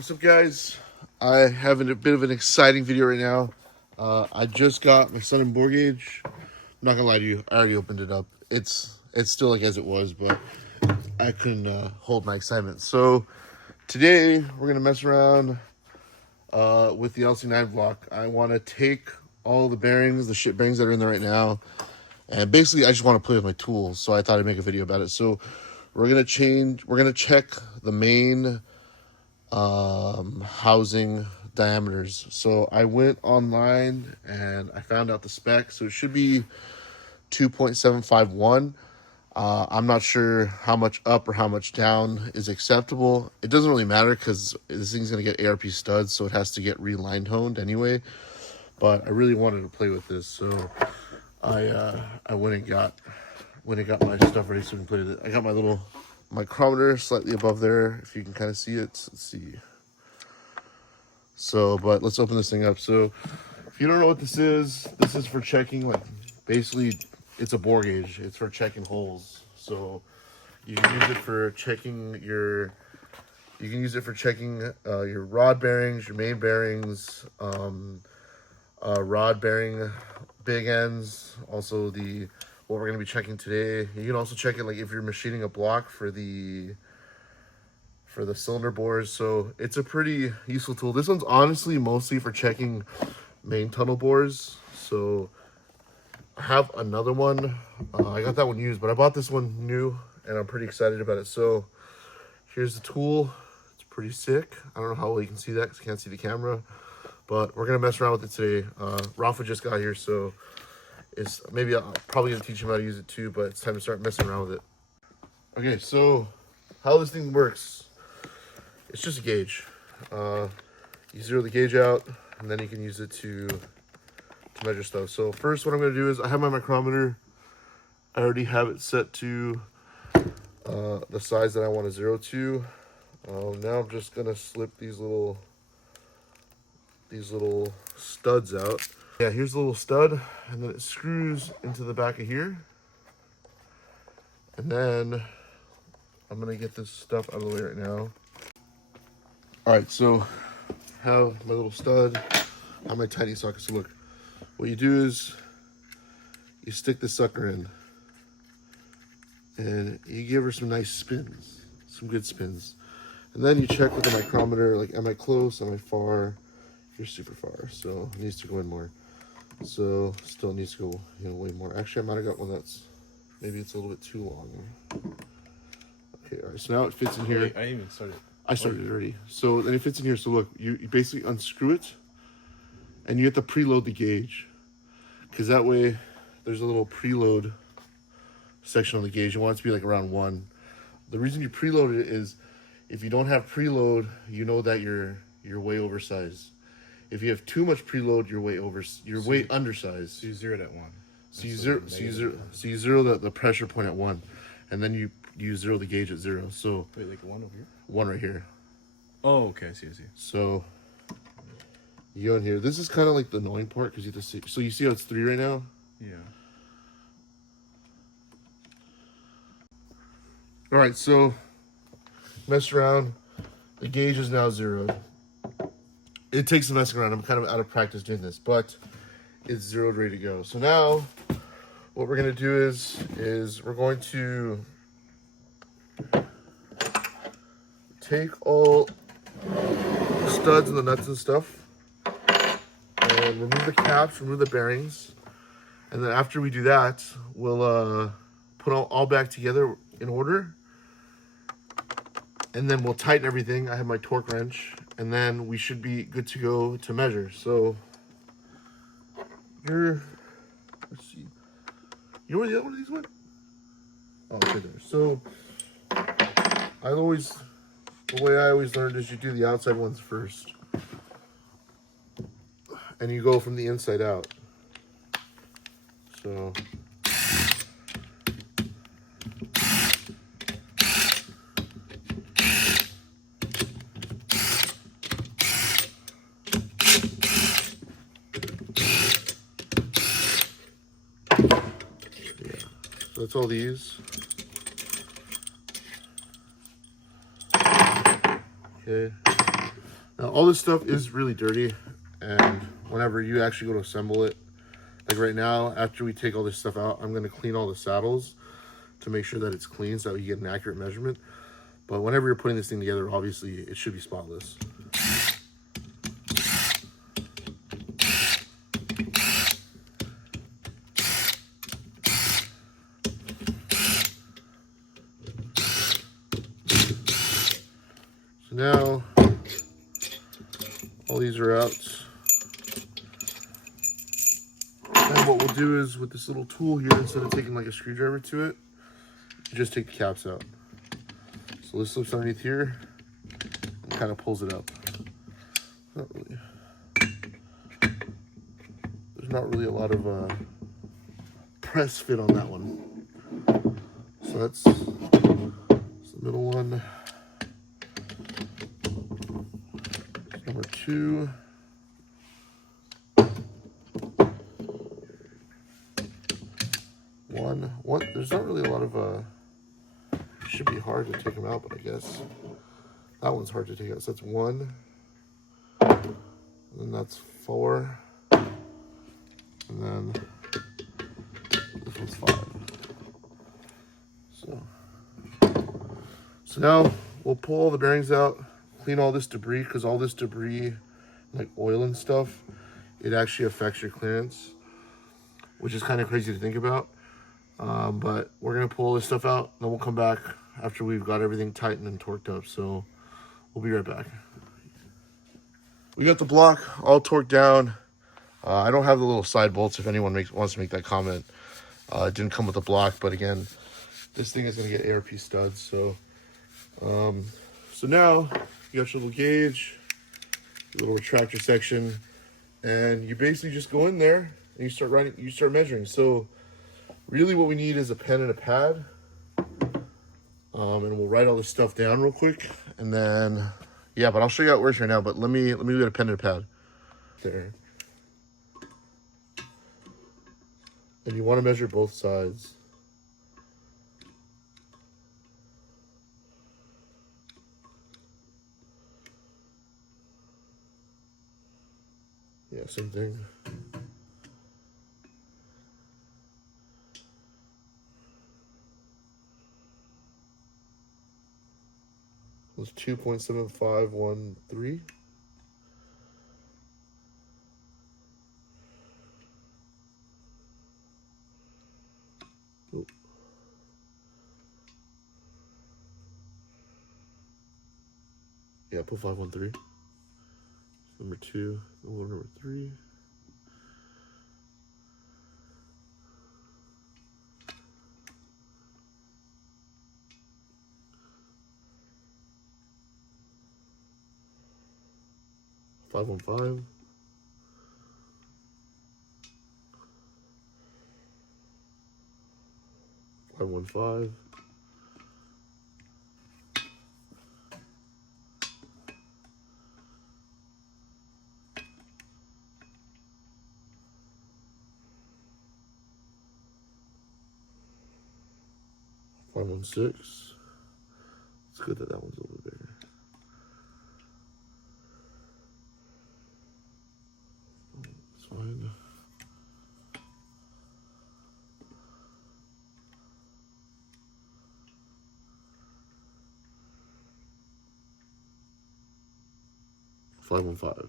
What's up, guys? I have a bit of an exciting video right now. I just got my Sunnen bore gauge. I'm not gonna lie to you, I already opened it up. It's still like as it was, but I couldn't hold my excitement. So today we're gonna mess around with the LC9 block. I want to take all the bearings, the shit bearings that are in there right now, and basically I just want to play with my tools. So I thought I'd make a video about it. So we're gonna check the main housing diameters. So I went online and I found out the specs. So it should be 2.751. I'm not sure how much up or how much down is acceptable. It doesn't really matter because this thing's going to get ARP studs, so it has to get reline honed anyway. But I really wanted to play with this, so I went and got my stuff ready so we can play with it. I got my little micrometer slightly above there, if you can kind of see it. Let's see. So, but let's open this thing up. So if you don't know what this is for checking, like, basically it's a bore gauge. It's for checking holes. So you can use it for checking your your rod bearings, your main bearings, rod bearing big ends, also what we're going to be checking today. You can also check it like if you're machining a block for the cylinder bores. So it's a pretty useful tool. This one's honestly mostly for checking main tunnel bores. So I have another one. I got that one used, but I bought this one new and I'm pretty excited about it. So here's the tool. It's pretty sick. I don't know how well you can see that because I can't see the camera, but we're going to mess around with it today. Rafa just got here, so maybe I'm probably gonna teach him how to use it too, but it's time to start messing around with it. Okay, so how this thing works, it's just a gauge. You zero the gauge out and then you can use it to measure stuff. So first what I'm gonna do is I have my micrometer. I already have it set to the size that I want to zero to. Now I'm just gonna slip these little studs out. Yeah, here's the little stud, and then it screws into the back of here. And then I'm gonna get this stuff out of the way right now. All right, so I have my little stud on my tiny socket. So look, what you do is you stick this sucker in, and you give her some nice spins, some good spins. And then you check with the micrometer, like, am I close, am I far? You're super far, so it needs to go in more. So still needs to go, way more. Actually, I might have got one that's, maybe it's a little bit too long. Okay, all right, so now it fits in here. Wait, I even started. I started it already. So then it fits in here. So look, you basically unscrew it, and you have to preload the gauge, because that way there's a little preload section on the gauge. You want it to be like around 1. The reason you preload it is if you don't have preload, you know that you're way oversized. If you have too much preload, you're way undersized. So you zeroed at 1. So you zero the pressure point at 1, and then you zero the gauge at 0. So wait, like 1 over here? 1 right here. Oh, okay, I see. So you go in here. This is kind of like the annoying part because you have to see. So you see how it's 3 right now? Yeah. All right, so messed around. The gauge is now 0. It takes some messing around. I'm kind of out of practice doing this, but it's zeroed, ready to go. So now what we're going to do is we're going to take all the studs and the nuts and stuff and remove the caps, remove the bearings. And then after we do that, we'll put all back together in order. And then we'll tighten everything. I have my torque wrench, and then we should be good to go to measure. So let's see. You know where the other one of these went? Oh, it's right there. So the way I always learned is you do the outside ones first, and you go from the inside out. So that's all these. Okay. Now, all this stuff is really dirty, and whenever you actually go to assemble it, like right now, after we take all this stuff out, I'm going to clean all the saddles to make sure that it's clean so that you get an accurate measurement. But whenever you're putting this thing together, obviously it should be spotless. So now all these are out. And what we'll do is with this little tool here, instead of taking like a screwdriver to it, you just take the caps out. So this slips underneath here and kind of pulls it up. Not really. There's not really a lot of press fit on that one. So that's the middle one. That's number 2. One. There's not really a lot of it should be hard to take them out, but I guess that one's hard to take out. So that's 1, and then that's 4, and then this one's 5. So now we'll pull all the bearings out, clean all this debris, because all this debris, like oil and stuff, it actually affects your clearance, which is kind of crazy to think about. But we're going to pull all this stuff out, then we'll come back after we've got everything tightened and torqued up. So we'll be right back. We got the block all torqued down. I don't have the little side bolts if anyone wants to make that comment. It didn't come with the block, but again, this thing is going to get ARP studs. So now you got your little gauge, your little retractor section, and you basically just go in there and you start writing, you start measuring. So really what we need is a pen and a pad, and we'll write all this stuff down real quick, and then yeah, but I'll show you how it works right now. But let me get a pen and a pad there, and you want to measure both sides. Yeah, same thing. It was 2.7513. Oh. Yeah, put 513. Number 2, number 3. Five 1 5. 516. It's good that that one's a little bit bigger. It's fine. Five 1 5.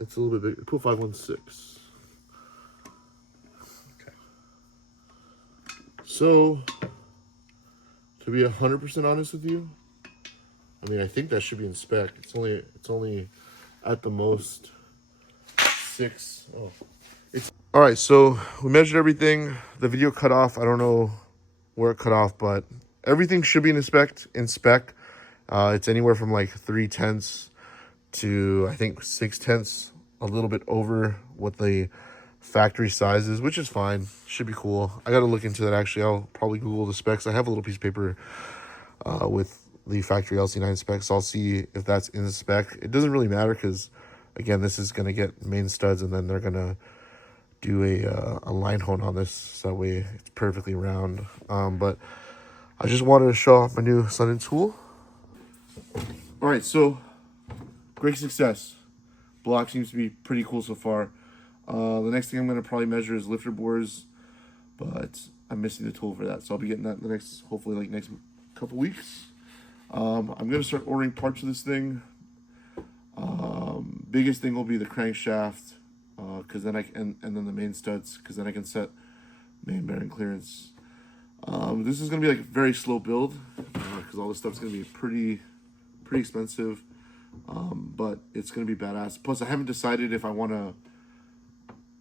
It's a little bit bigger. Put 516. Okay. So, to be 100% honest with you, I mean, I think that should be in spec. It's only at the most 6. Oh, it's all right. So we measured everything. The video cut off. I don't know where it cut off, but everything should be in spec. It's anywhere from like 3/10 to I think 6/10, a little bit over what the factory size is, which is fine. Should be cool. I got to look into that actually. I'll probably Google the specs. I have a little piece of paper with the factory LC9 specs. I'll see if that's in the spec. It doesn't really matter because again, this is going to get main studs, and then they're going to do a line hone on this, so that way it's perfectly round. But I just wanted to show off my new Sunnen tool. All right, so great success. Block seems to be pretty cool so far. The next thing I'm going to probably measure is lifter bores, but I'm missing the tool for that. So I'll be getting that in the next, hopefully like next couple weeks. I'm going to start ordering parts for this thing. Biggest thing will be the crankshaft, because then and then the main studs, because then I can set main bearing clearance. This is going to be like a very slow build, because all this stuff's going to be pretty expensive, but it's going to be badass. Plus, I haven't decided if I want to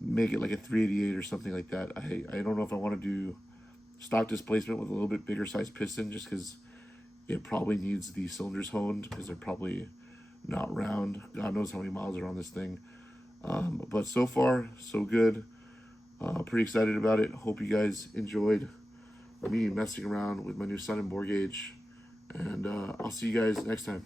make it like a 388 or something like that. I don't know if I want to do stock displacement with a little bit bigger size piston, just because it probably needs the cylinders honed, because they're probably not round. God knows how many miles are on this thing. But so far, so good. Pretty excited about it. Hope you guys enjoyed me messing around with my new Sunnen bore gauge. And I'll see you guys next time.